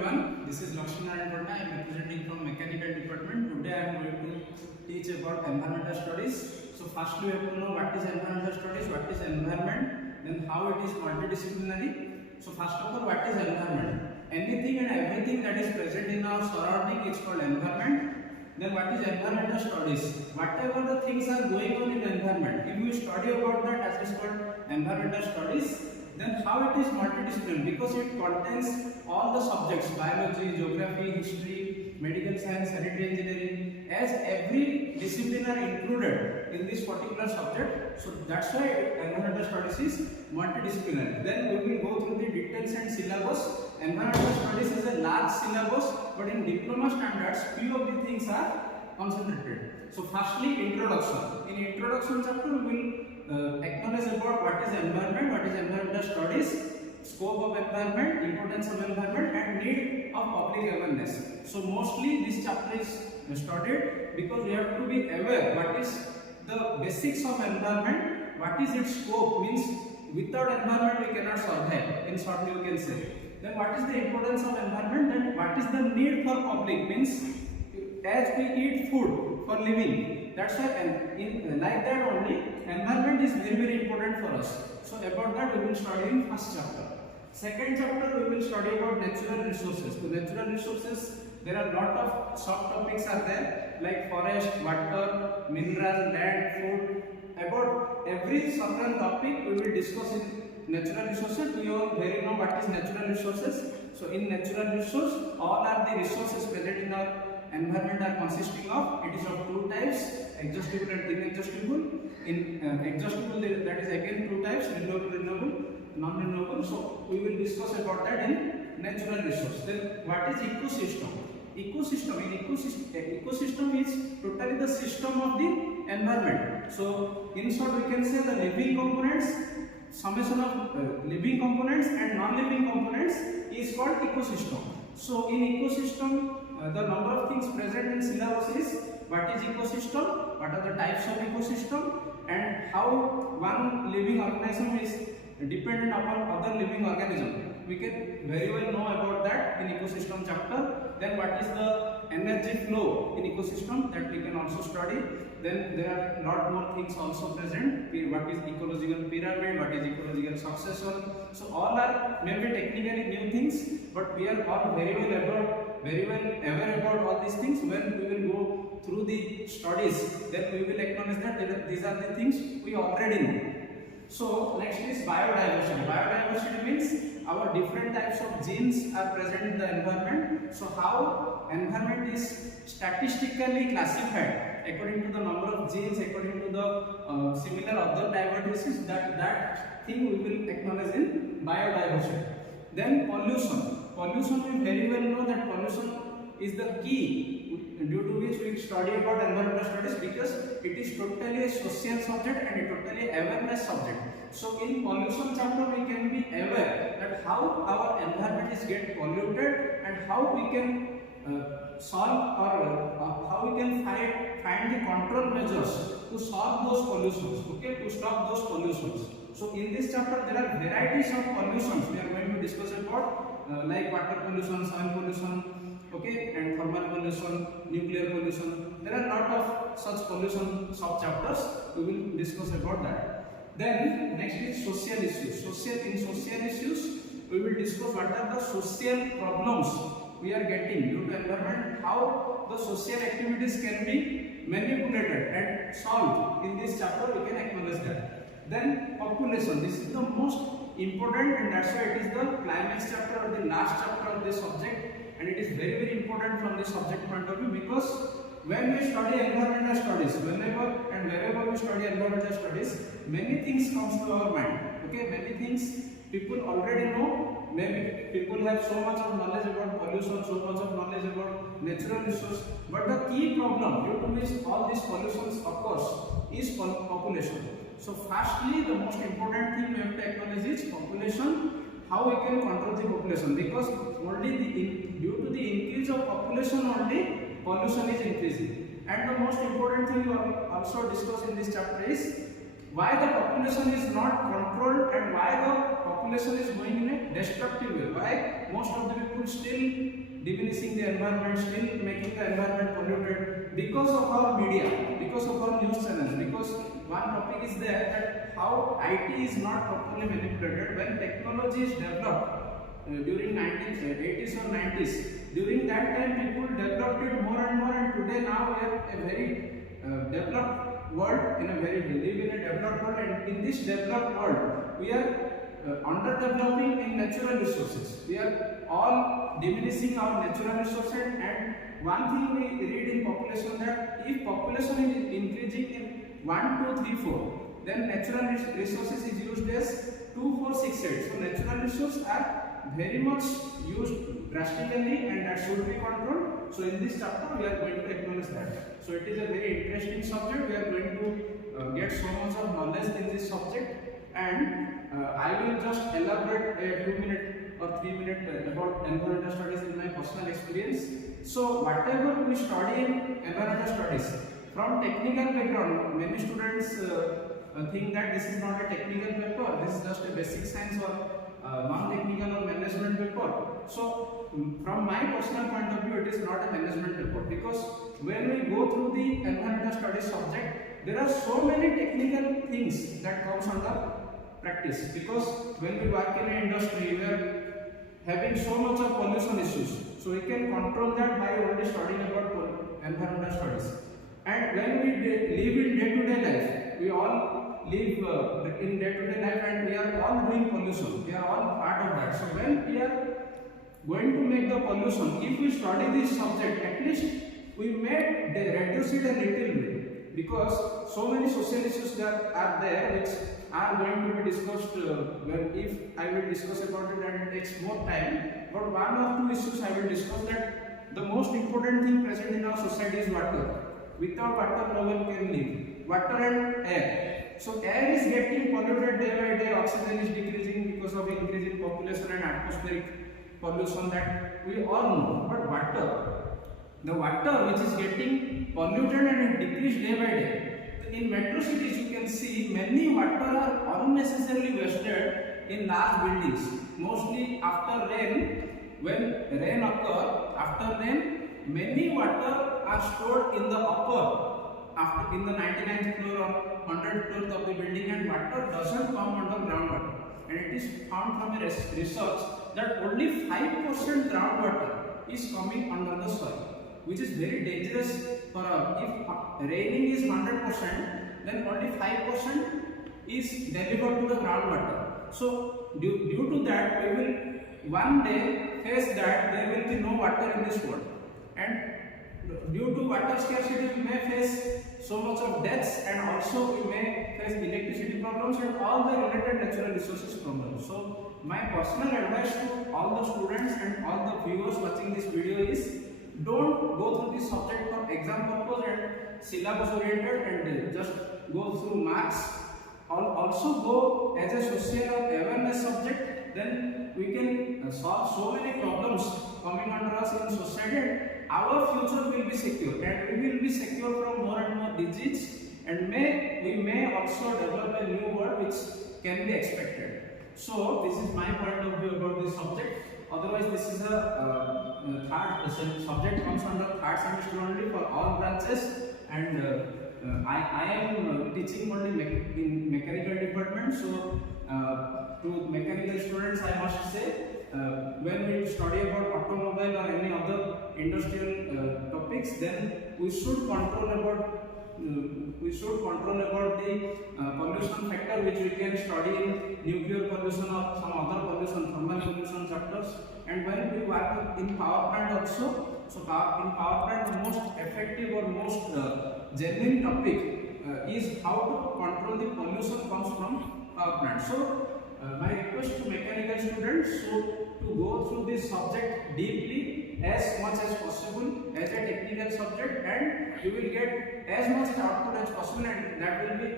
everyone, this is Lakshminarayan Panna. I am representing from Mechanical Department. Today I am going to teach about environmental studies. So first we have to know what is environmental studies, what is environment, then how it is multidisciplinary. So first of all, what is environment? Anything and everything that is present in our surrounding is called environment. Then what is environmental studies? Whatever the things are going on in the environment, if we study about that, as is called environmental studies. Then how it is multidisciplinary? Because it contains all the subjects: biology, geography, history, medical science, sanitary engineering. As every discipline are included in this particular subject, so that's why environmental studies is multidisciplinary. Then we will go through the details and syllabus. Environmental studies is a large syllabus, but in diploma standards, few of the things are concentrated. So firstly, introduction. In introduction chapter, we will acknowledge about what is environment, what is environmental studies, scope of environment, importance of environment, and need of public awareness. So mostly this chapter is studied because we have to be aware what is the basics of environment, what is its scope, means without environment we cannot survive, in short you can say. Then what is the importance of environment, then what is the need for public, means as we eat food for living, that's why like that only environment is very important for us. So about that we will study in first chapter. Second chapter we will study about natural resources. So natural resources, there are lot of subtopics are there, like forest, water, mineral, land, food. About every certain topic we will discuss in natural resources. Do you all very know what is natural resources? So in natural resource, all are the resources present in our environment are consisting of, it is of two types, exhaustible and inexhaustible. In exhaustible, that is again two types, renewable, non-renewable. So we will discuss about that in natural resource. Then what is ecosystem? Ecosystem is totally the system of the environment. So in short we can say the living components, summation of living components and non-living components is called ecosystem. So in ecosystem, the number of things present in syllabus is what is ecosystem, what are the types of ecosystem, and how one living organism is dependent upon other living organism. We can very well know about that in ecosystem chapter. Then what is the energy flow in ecosystem, that we can also study. Then there are lot more things also present. What is ecological pyramid, what is ecological succession. So all are maybe technically new things, but we are all very well aware about all these things. When we will go through the studies, then we will acknowledge that these are the things we already know. So next is biodiversity. Biodiversity means our different types of genes are present in the environment. So how environment is statistically classified according to the number of genes, according to the similar other diversities, that thing we will acknowledge in biodiversity. Then pollution. Pollution, we very well know that pollution is the key due to which we study about environmental studies, because it is totally a social subject and a totally awareness subject. So in pollution chapter we can be aware that how our environment is get polluted and how we can solve or how we can find the control measures to solve those pollutions, okay, to stop those pollutions. So in this chapter there are varieties of pollutions we are going to discuss about, like water pollution, soil pollution, okay, and thermal pollution, nuclear pollution. There are a lot of such pollution sub chapters. We will discuss about that. Then next is social issues. In social issues we will discuss what are the social problems we are getting due to environment, how the social activities can be manipulated and solved. In this chapter we can acknowledge that. Then population. This is the most important, and that's why it is the climax chapter or the last chapter of this subject, and it is very important from the subject point of view, because when we study environmental studies, whenever and wherever we study environmental studies, many things comes to our mind, okay, many things people already know. Maybe people have so much of knowledge about pollution, so much of knowledge about natural resource, but the key problem due to which all these pollutions occurs is population. So firstly, the most important thing we have to acknowledge is population, how we can control the population, because only due to the increase of population only pollution is increasing. And the most important thing we also discuss in this chapter is why the population is not controlled and why the population is going in a destructive way. Why most of the people still diminishing the environment, still making the environment polluted because of our media, because of our news channels. Because one topic is there that how IT is not properly manipulated when technology is developed during 1980s or 90s. During that time, people developed it more and more, and today now we are a very developed world. We live in a developed world, and in this developed world, we are underdeveloping in natural resources. We are all diminishing our natural resources, and one thing we read in population that if population is increasing in 1, 2, 3, 4, then natural resources is used as 2, 4, 6, 8. So natural resources are very much used drastically, and that should be controlled. So in this chapter we are going to acknowledge that. So it is a very interesting subject. We are going to get so much of knowledge in this subject, and I will just elaborate a 2-minute or 3-minute about environmental studies in my personal experience. So whatever we study in environmental studies, from technical background, many students think that this is not a technical paper, this is just a basic science or non-technical or management paper. So from my personal point of view, it is not a management paper, because when we go through the environmental studies subject, there are so many technical things that comes under practice. Because when we work in an industry, we are having so much of pollution issues, so we can control that by only studying about environmental studies. And when we live in day-to-day life, we all live in day-to-day life, and we are all doing pollution. We are all part of that. So when we are going to make the pollution, if we study this subject, at least we may reduce it a little bit, because so many social issues that are there which are going to be discussed. If I will discuss about it, and it takes more time, but one or two issues I will discuss. That the most important thing present in our society is water. Without water, no one can live. Water and air. So air is getting polluted day by day. Oxygen is decreasing because of increase in population and atmospheric pollution, that we all know. But water, the water which is getting polluted and decreased day by day. In metro cities, you can see many water are unnecessarily wasted in large buildings. Mostly after rain, when rain occurs, after rain, many water are stored in the in the 99th floor or 100th floor of the building, and water doesn't come under groundwater. And it is found from a research that only 5% groundwater is coming under the soil, which is very dangerous for us. If raining is 100%, then only 5% is delivered to the groundwater. So due to that, we will one day face that there will be no water in this world, and due to water scarcity we may face so much of deaths, and also we may face electricity problems and all the related natural resources problems. So my personal advice to all the students and all the viewers watching this video is, don't go through this subject for exam purpose and syllabus oriented and just go through marks. Also go as a social or awareness subject, then we can solve so many problems coming under us in society. Our future will be secure, and we will be secure from more and more disease, and we may also develop a new world which can be expected. So this is my point of view about this subject. Otherwise, this is a third subject, comes under third semester only for all branches, and I am teaching only in mechanical department. So to mechanical students, I must say, when we study about automobile or any other industrial topics, then we should control about the pollution factor, which we can study in nuclear pollution or some other pollution, thermal pollution chapters. And when we work in power plant also, so in power plant, the most effective or most genuine topic is how to control the pollution comes from power plant. So my request to mechanical students, so to go through this subject deeply as much as possible as a technical subject, and you will get as much output as possible, and that will be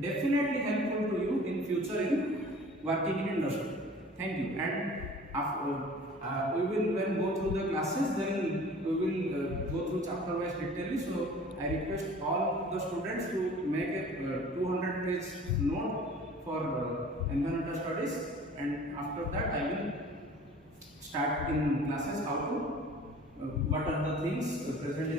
definitely helpful to you in future in working in industry. Thank you. And after we will, when go through the classes, then we will go through chapter wise detailing. So I request all the students to make a 200-page note for environmental studies, and after that I will start in classes how to what are the things present